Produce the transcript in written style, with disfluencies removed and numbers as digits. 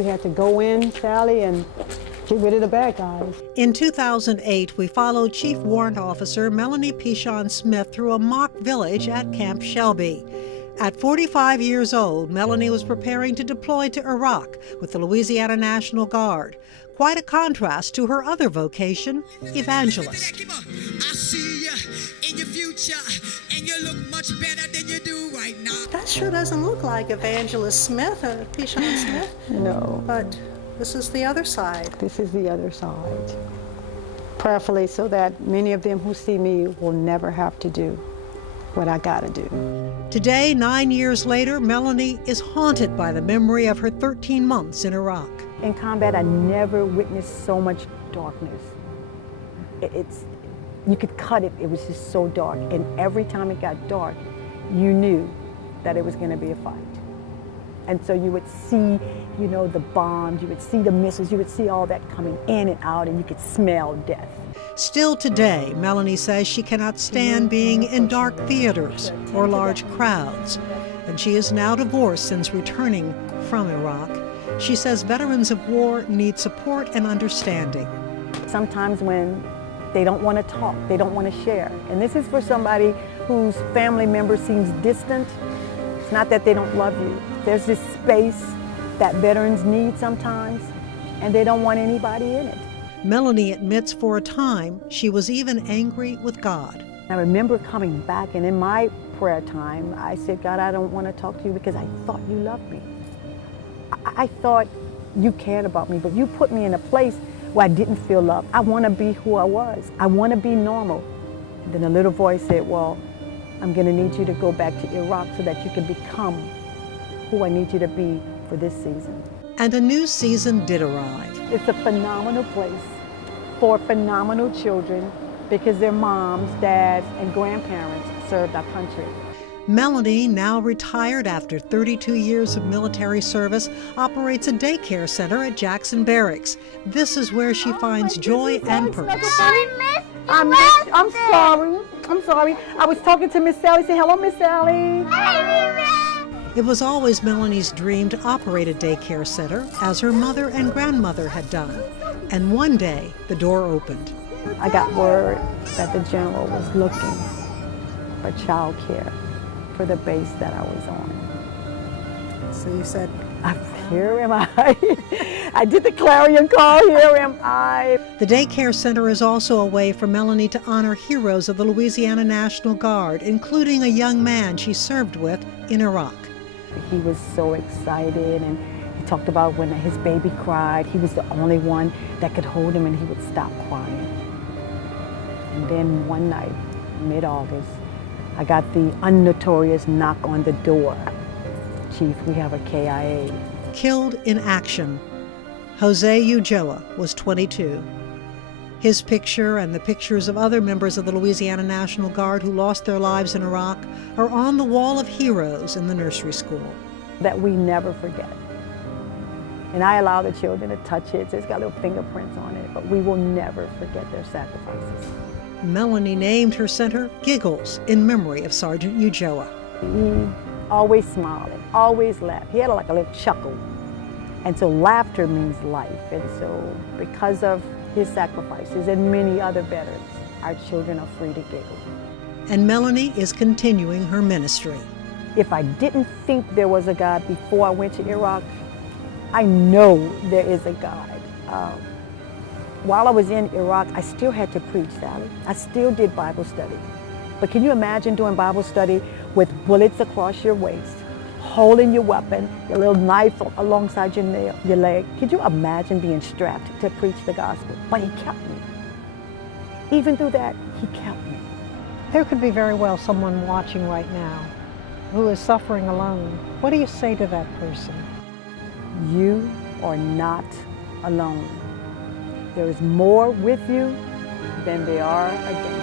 We had to go in, Sally, and get rid of the bad guys. In 2008, we followed Chief Warrant Officer Melanie Pichon Smith through a mock village at Camp Shelby. At 45 years old, Melanie was preparing to deploy to Iraq with the Louisiana National Guard. Quite a contrast to her other vocation, evangelist. I see you in your future, and you look much better than you do right now. That sure doesn't look like Evangelist Smith, Pichon Smith. No. But this is the other side. This is the other side. Prayerfully, so that many of them who see me will never have to do what I gotta do. Today, 9 years later, Melanie is haunted by the memory of her 13 months in Iraq. In combat, I never witnessed so much darkness. You could cut it, it was just so dark. And every time it got dark, you knew that it was gonna be a fight. And so you would see, you know, the bombs, you would see the missiles, you would see all that coming in and out, and you could smell death. Still today, Melanie says she cannot stand being in dark theaters or large crowds. And she is now divorced since returning from Iraq. She says veterans of war need support and understanding. Sometimes when they don't want to talk, they don't want to share. And this is for somebody whose family member seems distant. It's not that they don't love you. There's this space that veterans need sometimes, and they don't want anybody in it. Melanie admits for a time she was even angry with God. I remember coming back, and in my prayer time, I said, God, I don't want to talk to you because I thought you loved me. I thought you cared about me, but you put me in a place where I didn't feel love. I want to be who I was. I want to be normal. And then a little voice said, well, I'm going to need you to go back to Iraq so that you can become who I need you to be for this season. And a new season did arrive. It's a phenomenal place for phenomenal children because their moms, dads, and grandparents served our country. Melanie, now retired after 32 years of military service, operates a daycare center at Jackson Barracks. This is where she finds joy and purpose. I'm sorry. I was talking to Miss Sally. Say hello, Miss Sally. It was always Melanie's dream to operate a daycare center, as her mother and grandmother had done. And one day, the door opened. I got word that the general was looking for child care for the base that I was on. So you said, here am I. I did the clarion call, here am I. The daycare center is also a way for Melanie to honor heroes of the Louisiana National Guard, including a young man she served with in Iraq. He was so excited, and he talked about when his baby cried, he was the only one that could hold him and he would stop crying. And then one night, mid-August, I got the unnotorious knock on the door. Chief, we have a KIA. Killed in action. Jose Ulloa was 22. His picture and the pictures of other members of the Louisiana National Guard who lost their lives in Iraq are on the wall of heroes in the nursery school. That we never forget. And I allow the children to touch it. It's got little fingerprints on it, but we will never forget their sacrifices. Melanie named her center Giggles in memory of Sergeant Ulloa. He always smiled and always laughed. He had like a little chuckle. And so laughter means life. And so because of his sacrifices and many other veterans, our children are free to giggle. And Melanie is continuing her ministry. If I didn't think there was a God before I went to Iraq, I know there is a God. While I was in Iraq, I still had to preach, Sally. I still did Bible study. But can you imagine doing Bible study with bullets across your waist, holding your weapon, your little knife alongside your leg? Could you imagine being strapped to preach the gospel? But he kept me. Even through that, he kept me. There could be very well someone watching right now who is suffering alone. What do you say to that person? You are not alone. There is more with you than there are against you.